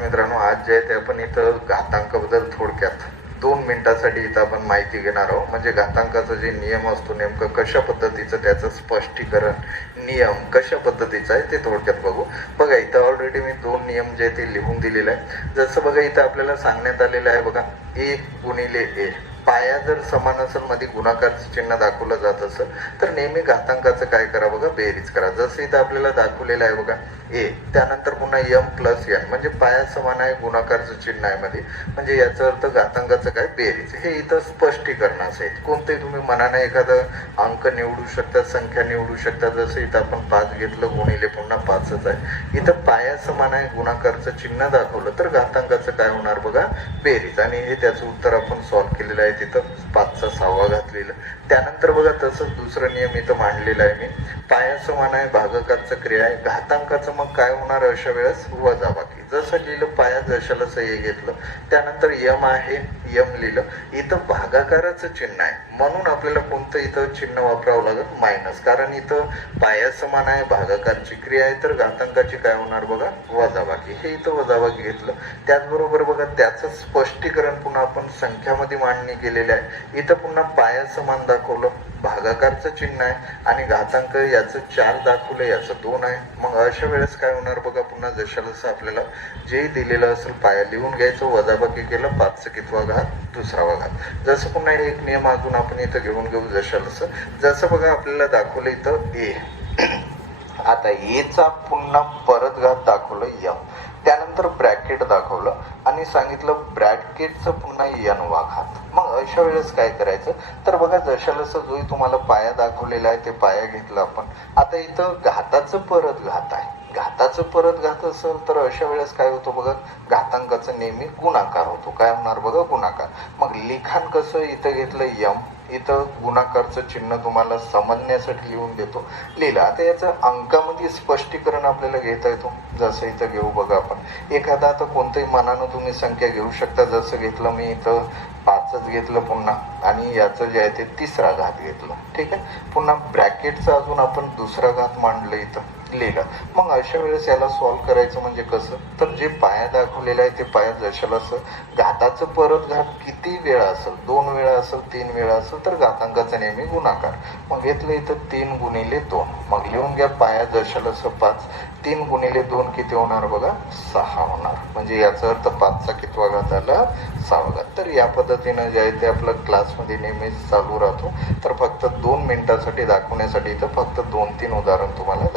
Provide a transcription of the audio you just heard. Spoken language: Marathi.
मित्रांनो आज जे आहे त्या पण इथं घातांकाबद्दल थोडक्यात दोन मिनिटासाठी इथं आपण माहिती घेणार आहोत. म्हणजे घातांकाचा जे नियम असतो नेमकं कशा पद्धतीचं त्याचं स्पष्टीकरण नियम कशा पद्धतीचा आहे ते थोडक्यात बघू. बघा इथं ऑलरेडी मी दोन नियम जे ते लिहून दिलेले आहे जसं बघा इथं आपल्याला सांगण्यात आलेलं आहे बघा ए गुणिले ए. पाया जर समान असेल मध्ये गुणाकारचं चिन्ह दाखवलं जात असेल तर नेहमी घातांकाचं काय करा बघा बेरीज करा. जसं इथं आपल्याला दाखवलेलं आहे बघा ए त्यानंतर पुन्हा यम प्लस एन म्हणजे पाया समान आहे गुणाकारचं चिन्ह आहे मध्ये. म्हणजे याचा अर्थ घातांकाचं काय? बेरीज. हे इथं स्पष्टीकरण असेल. कोणते तुम्ही मनाने एखादं अंक निवडू शकता संख्या निवडू शकता. जसं इथं आपण पाच घेतलं गुणिले पुन्हा पाचच आहे. इथं पाया समान आहे गुणाकारचं चिन्ह दाखवलं तर घातांकाचं काय होणार बघा? बेरीज. आणि हे त्याचं उत्तर आपण सॉल्व्ह केलेलं आहे. तिथं पाचचा सहावा घातलेलं. त्यानंतर बघा तसंच दुसरं नियम इथं मांडलेला आहे मी. पायाचं समान आहे भागकाचं क्रिया आहे. घातांकाचं मग काय होणार अशा वेळेस? वजा बाकी. जसं लिहिलं पाया जशाला सही घेतलं. त्यानंतर यम आहे यम लिहिलं. इथं भागाकाराचं चिन्ह आहे. म्हणून आपल्याला कोणतं इथं चिन्ह वापरावं लागेल? मायनस कारण इथं पाया समान आहे भागाकारची क्रिया आहे तर घातांकाची काय होणार बघा? वजाबाकी. हे इथं वजाबाकी घेतलं. त्याचबरोबर बघा त्याचं स्पष्टीकरण पुन्हा आपण संख्यामध्ये मांडणी केलेली आहे. इथं पुन्हा पाया समान दाखवलं. भागाकारचं चिन्ह आहे आणि घातांक याचं चार दाखवलं याचं दोन आहे. मग अशा वेळेस काय होणार बघा पुन्हा जशालसं आपल्याला जे दिलेलं असेल पाया लिहून घ्यायचं वजाबाकी केलं पाचचं कितवा घात दुसरावा घात जसं पुन्हा एक नियम अजून आपण इथं घेऊन घेऊ जशालसं जसं. बघा आपल्याला दाखवलं इथं ए. आता एचा पुन्हा परत घात दाखवलं यम. त्यानंतर ब्रॅकेट दाखवलं आणि सांगितलं ब्रॅकेटचं पुन्हा यन वाघात. अशा वेळेस काय करायचं? तर बघा जशालसं जो तुम्हाला पाया दाखवलेला आहे ते पाया घेतलं आपण. आता इथं घाताचं परत घात आहे. घाताचं परत घात असेल तर अशा वेळेस काय होतो बघा घातांकाचं नेहमी गुणाकार होतो. काय होणार बघा गुणाकार. मग लिखाण कसं इथं घेतलं? यम. इथं गुणाकारचं चिन्ह तुम्हाला समजण्यासाठी लिहून देतो. लिहिलं. आता याचं अंकामध्ये स्पष्टीकरण आपल्याला घेता येतो. जसं इथं घेऊ बघा आपण. एखादा आता कोणत्याही मनानं तुम्ही संख्या घेऊ शकता. जसं घेतलं मी इथं पाचच घेतलं पुन्हा. आणि याचं जे आहे ते तिसरा घात घेतलं. ठीक आहे? पुन्हा ब्रॅकेटचं अजून आपण दुसरा घात मांडलं इथं. लिहिलं. मग अशा वेळेस याला सॉल्व्ह करायचं म्हणजे कसं? तर जे पाया दाखवलेलं आहे ते पाया जशाला असं घाताचं परत घात किती वेळा असेल? दोन वेळा असेल? तीन वेळा असेल? तर घातांकाचा नेहमी गुणाकार. मग घेतलं इथं तीन गुणिले दोन. मग लिहून घ्या पाया जशाला असं पाच. तीन गुणिले दोन किती होणार बघा? सहा होणार. म्हणजे याचा अर्थ पाचचा कितवा घात आला? पद्धतीनं जे आहे ते आपलं क्लासमध्ये नेहमीच चालू राहतो. तर फक्त दोन मिनिटासाठी दाखवण्यासाठी इथं फक्त दोन तीन उदाहरण तुम्हाला